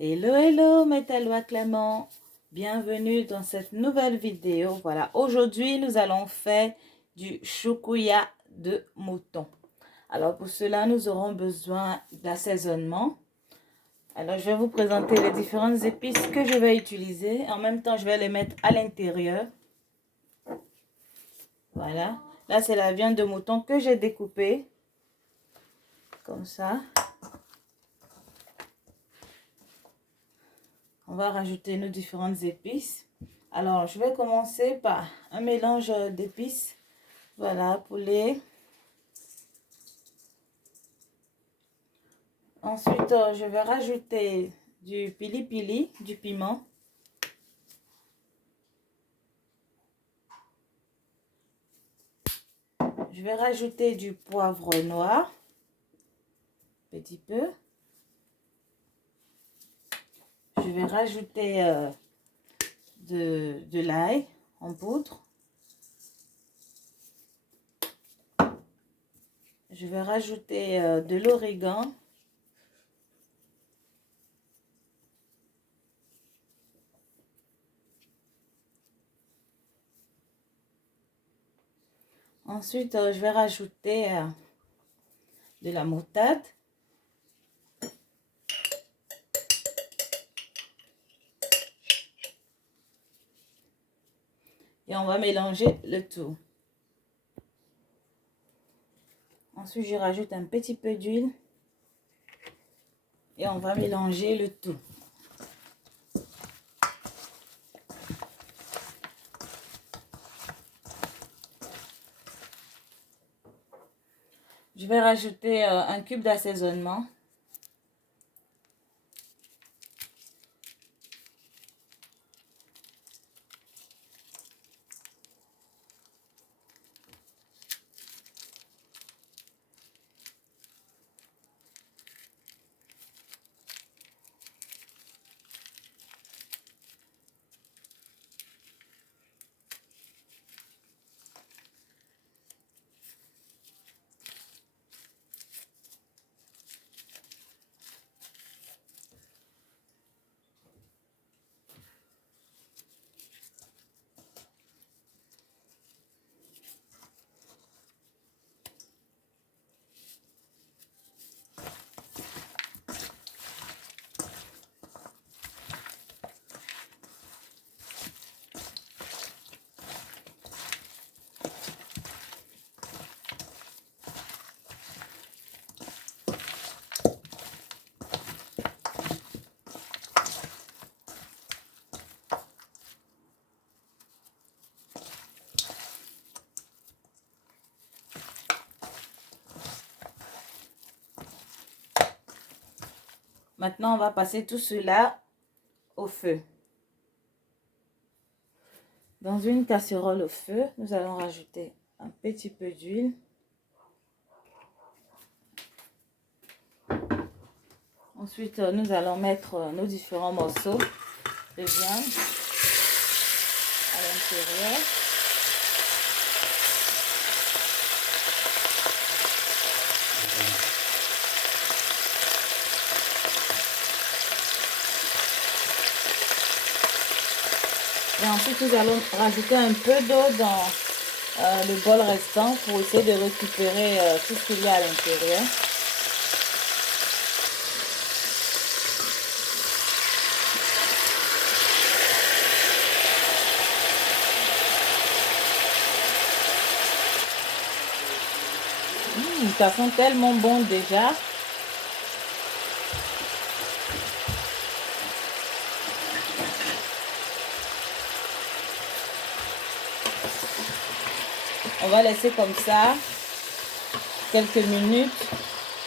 Hello, hello, Métallois Clément. Bienvenue dans cette nouvelle vidéo. Voilà, aujourd'hui, nous allons faire du choukouya de mouton. Alors, pour cela, nous aurons besoin d'assaisonnement. Alors, je vais vous présenter les différentes épices que je vais utiliser. En même temps, je vais les mettre à l'intérieur. Voilà. Là, c'est la viande de mouton que j'ai découpée. Comme ça. On va rajouter nos différentes épices. Alors, je vais commencer par un mélange d'épices. Voilà, poulet. Ensuite, je vais rajouter du pili-pili, du piment. Je vais rajouter du poivre noir, petit peu. Je vais rajouter de l'ail en poudre. Je vais rajouter de l'origan. Ensuite, je vais rajouter de la moutarde. Et on va mélanger le tout. Ensuite, je rajoute un petit peu d'huile. Et on va mélanger le tout. Je vais rajouter un cube d'assaisonnement. Maintenant, on va passer tout cela au feu. Dans une casserole au feu, nous allons rajouter un petit peu d'huile. Ensuite, nous allons mettre nos différents morceaux de viande à l'intérieur. Et ensuite, nous allons rajouter un peu d'eau dans le bol restant pour essayer de récupérer tout ce qu'il y a à l'intérieur. Ça sent tellement bon déjà. On va laisser comme ça quelques minutes,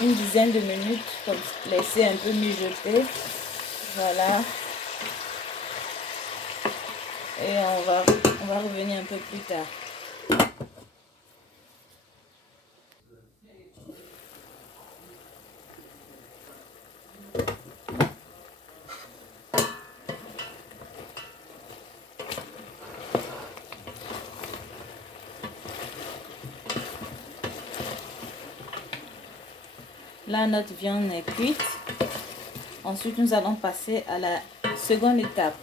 une dizaine de minutes, comme laisser un peu mijoter. Voilà. Et on va revenir un peu plus tard. Là, notre viande est cuite. Ensuite, nous allons passer à la seconde étape.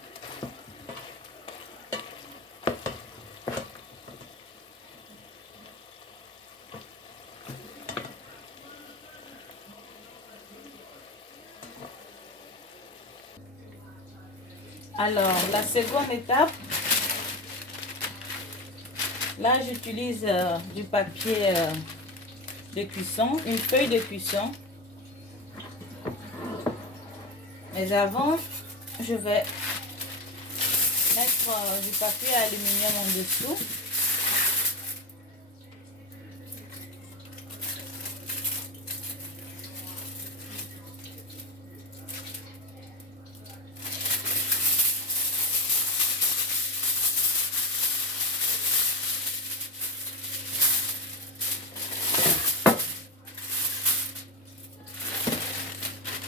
Alors, la seconde étape, là, j'utilise du papier de cuisson, une feuille de cuisson. Mais avant, je vais mettre du papier aluminium en dessous.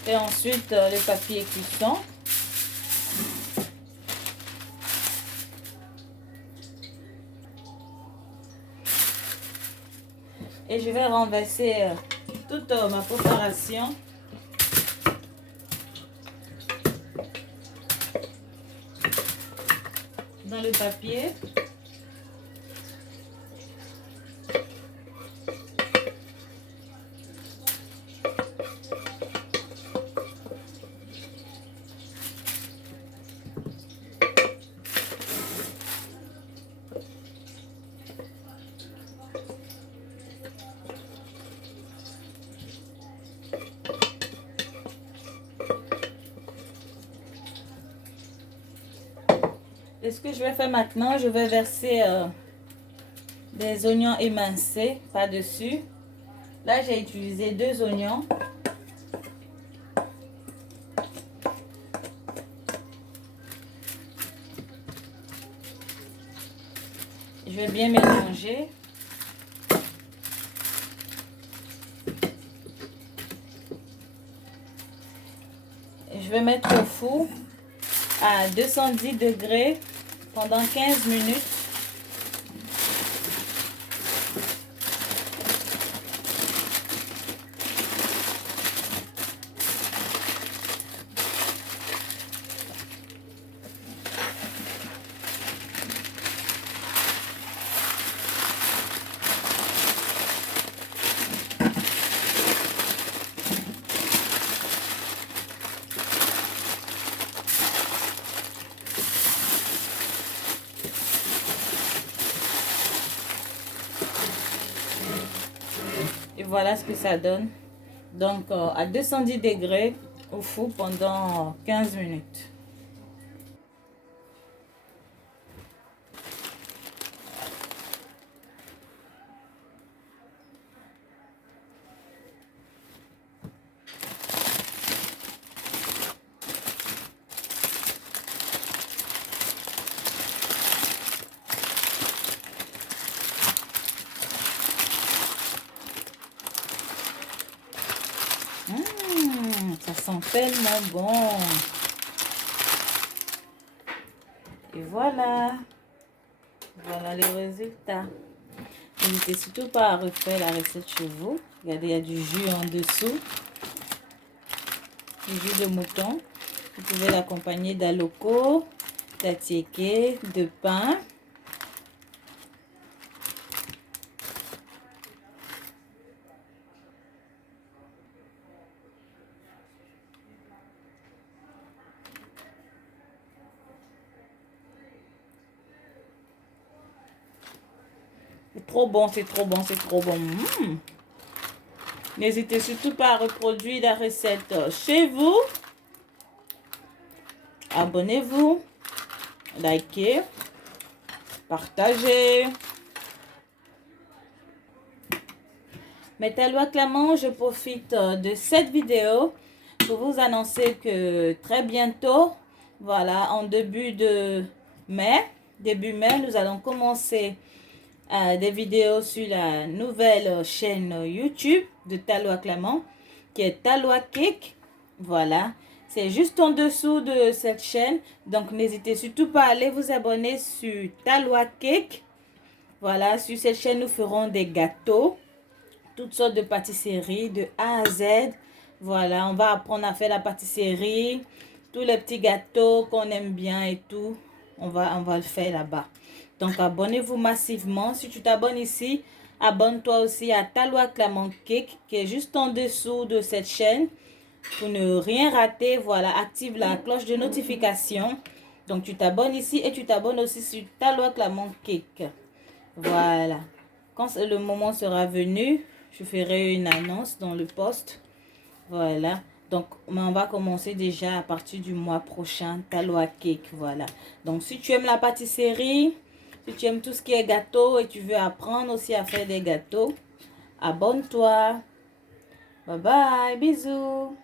Et ensuite, le papier cuisson. Et je vais renverser toute ma préparation dans le papier. Et ce que je vais faire maintenant, je vais verser des oignons émincés par-dessus. Là, j'ai utilisé 2 oignons. Je vais bien mélanger. Et je vais mettre au four à 210 degrés pendant 15 minutes. Et voilà ce que ça donne. Donc à 210 degrés au four pendant 15 minutes. Ça sent tellement bon. Et voilà. Voilà les résultats. N'hésitez surtout pas à refaire la recette chez vous. Regardez, il y a du jus en dessous. Du jus de mouton. Vous pouvez l'accompagner d'aloko, d'atiéké, de pain. C'est trop bon, c'est trop bon, c'est trop bon. N'hésitez surtout pas à reproduire la recette chez vous. Abonnez-vous, likez, partagez. Mes Tallois Clément, je profite de cette vidéo pour vous annoncer que très bientôt, voilà, en début mai, nous allons commencer des vidéos sur la nouvelle chaîne YouTube de Tallois Clément, qui est Tallois Cake. Voilà, c'est juste en dessous de cette chaîne. Donc, n'hésitez surtout pas à aller vous abonner sur Tallois Cake. Voilà, sur cette chaîne, nous ferons des gâteaux, toutes sortes de pâtisseries de A à Z. Voilà, on va apprendre à faire la pâtisserie, tous les petits gâteaux qu'on aime bien et tout. On va le faire là-bas. Donc, abonnez-vous massivement. Si tu t'abonnes ici, abonne-toi aussi à Taloua Clément Cake qui est juste en dessous de cette chaîne. Pour ne rien rater, voilà, active la cloche de notification. Donc, tu t'abonnes ici et tu t'abonnes aussi sur Taloua Clément Cake. Voilà. Quand le moment sera venu, je ferai une annonce dans le post. Voilà. Donc, on va commencer déjà à partir du mois prochain, Taloua Cake. Voilà. Donc, si tu aimes la pâtisserie, si tu aimes tout ce qui est gâteau et tu veux apprendre aussi à faire des gâteaux, abonne-toi. Bye bye. Bisous.